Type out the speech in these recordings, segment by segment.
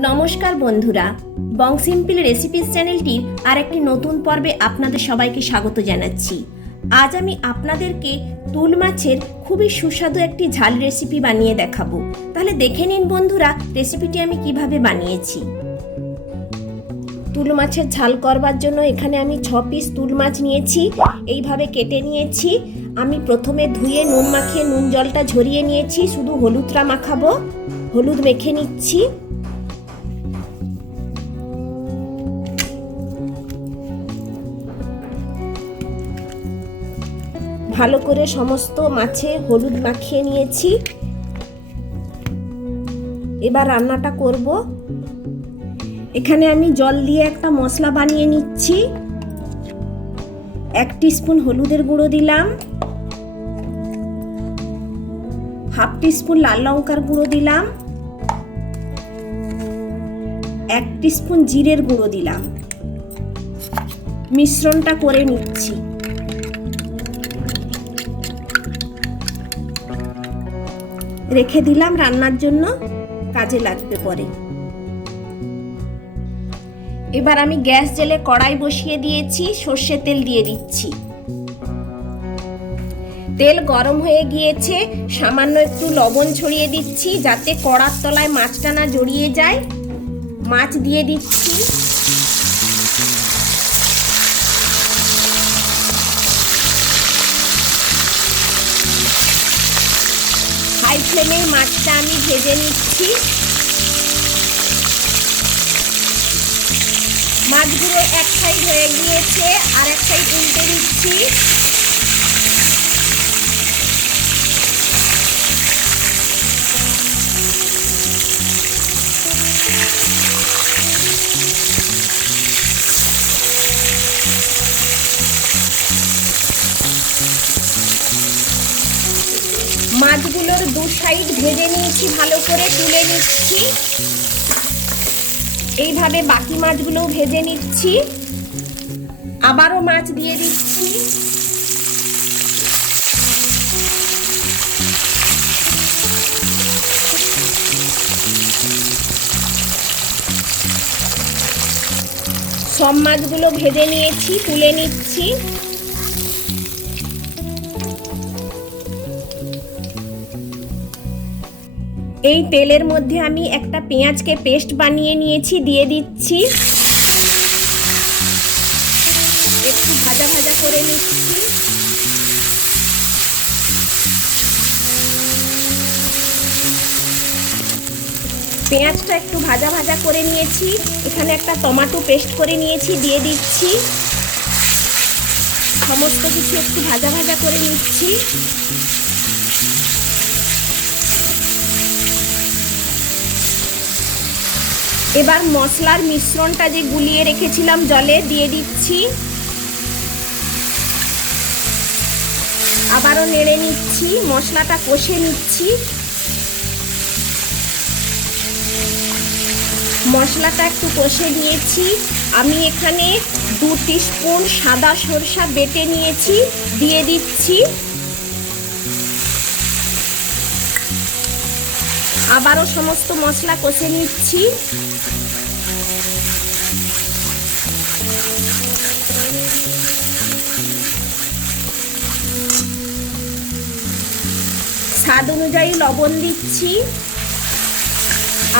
নমস্কার বন্ধুরা, বং simple recipes চ্যানেলটির আরেকটি নতুন পর্বে আপনাদের সবাইকে স্বাগত জানাচ্ছি। আজ আমি আপনাদেরকে তুল মাছের খুবই সুস্বাদু একটি ঝাল রেসিপি বানিয়ে দেখাবো। তাহলে দেখে নিন বন্ধুরা রেসিপিটি আমি কিভাবে বানিয়েছি। তুল মাছের ঝাল করবার জন্য এখানে আমি 6 পিস তুল মাছ নিয়েছি, এইভাবে কেটে নিয়েছি। আমি প্রথমে ধুয়ে নুন মাখিয়ে নুন জলটা ঝরিয়ে নিয়েছি, শুধু হলুদটা মাখাবো। হলুদ মেখে নিচ্ছি। ভালো করে সমস্ত মাছে হলুদ মাখিয়ে নিয়েছি। এবার রান্নাটা করব। এখানে আমি জল দিয়ে একটা মশলা বানিয়ে নিচ্ছি। 1 টিস্পুন হলুদের গুঁড়ো দিলাম, হাফ টিস্পুন লাল লঙ্কার গুঁড়ো দিলাম, 1 টিস্পুন জিরের গুঁড়ো দিলাম। মিশ্রণটা করে নিচ্ছি। রেখে দিলাম রান্নার জন্য, কাজে লাগবে পরে। এবার আমি গ্যাস জেলে কড়াই বসিয়ে দিয়েছি, সর্ষের তেল দিয়ে দিচ্ছি। তেল গরম হয়ে গিয়েছে, সামান্য একটু লবণ ছড়িয়ে দিচ্ছি যাতে কড়ার তলায় মাছটা না জড়িয়ে যায়। মাছ দিয়ে দিচ্ছি। হাই ফ্লেমে মাছটা আমি ভেজে নিচ্ছি। মাছগুলো এক সাইড হয়ে গিয়েছে, আর এক সাইড উল্টে দিচ্ছি। মাছগুলোর দু সাইড ভেজে নিয়েছি, ভালো করে তুলে নিচ্ছি। এইভাবে বাকি মাছগুলোও ভেজে নিচ্ছি। আবারও মাছ দিয়ে দিচ্ছি। সব মাছগুলো ভেজে নিয়েছি, তুলে নিচ্ছি। এই তেলের মধ্যে আমি একটা পেঁয়াজকে পেস্ট বানিয়ে নিয়েছি, দিয়ে দিচ্ছি। একটু ভাজা ভাজা করে নিচ্ছি। পেঁয়াজটা একটু ভাজা ভাজা করে নিয়েছি। এখানে একটা টমেটো পেস্ট করে নিয়েছি, দিয়ে দিচ্ছি। সমস্ত কিছু একটু ভাজা ভাজা করে নিচ্ছি। এবার মশলার মিশ্রণটা যে গুলিয়ে রেখেছিলাম জলে দিয়ে দিচ্ছি। আবারও নেড়ে নিচ্ছি, মশলাটা কষে নিচ্ছি। মশলাটা একটু কষে নিয়েছি। আমি এখানে 2 টিস্পুন সাদা সরষা বেটে নিয়েছি, দিয়ে দিচ্ছি। আবারও সমস্ত মশলা কষে নিচ্ছি। স্বাদ অনুযায়ী লবণ দিচ্ছি।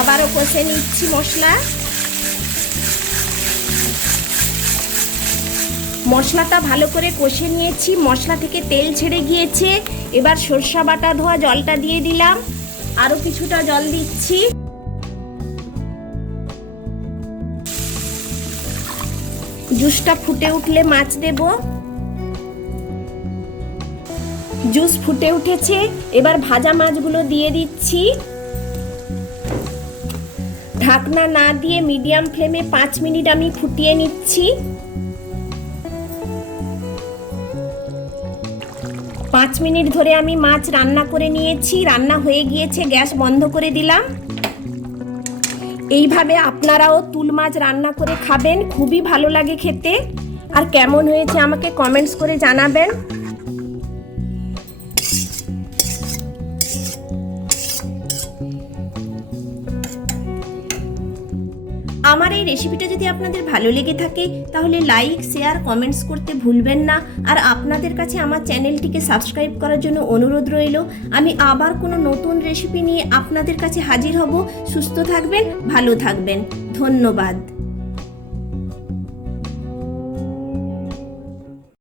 আবারও কষে নিচ্ছি মশলা। মশলাটা ভালো করে কষে নিয়েছি, মশলা থেকে তেল ছেড়ে গিয়েছে। এবার সরষা বাটা ধোয়া জলটা দিয়ে দিলাম, আরো কিছুটা জল দিচ্ছি। জুসটা ফুটে উঠলে মাছ দেব। জুস ফুটে উঠেছে, এবার ভাজা মাছগুলো দিয়ে দিচ্ছি। ঢাকনা না দিয়ে মিডিয়াম ফ্লেমে 5 মিনিট আমি ফুটিয়ে নিচ্ছি। 5 মিনিট ধরে আমি মাছ রান্না করে নিয়েছি। রান্না হয়ে গিয়েছে, গ্যাস বন্ধ করে দিলাম। এইভাবে আপনারাও তুল মাছ রান্না করে খাবেন, খুবই ভালো লাগে খেতে। আর কেমন হয়েছে আমাকে কমেন্টস করে জানাবেন। আমার এই রেসিপিটা যদি আপনাদের ভালো লেগে থাকে তাহলে লাইক, শেয়ার, কমেন্টস করতে ভুলবেন না। আর আপনাদের কাছে আমার চ্যানেলটিকে সাবস্ক্রাইব করার জন্য অনুরোধ রইল। আমি আবার কোনো নতুন রেসিপি নিয়ে আপনাদের কাছে হাজির হব। সুস্থ থাকবেন, ভালো থাকবেন। ধন্যবাদ।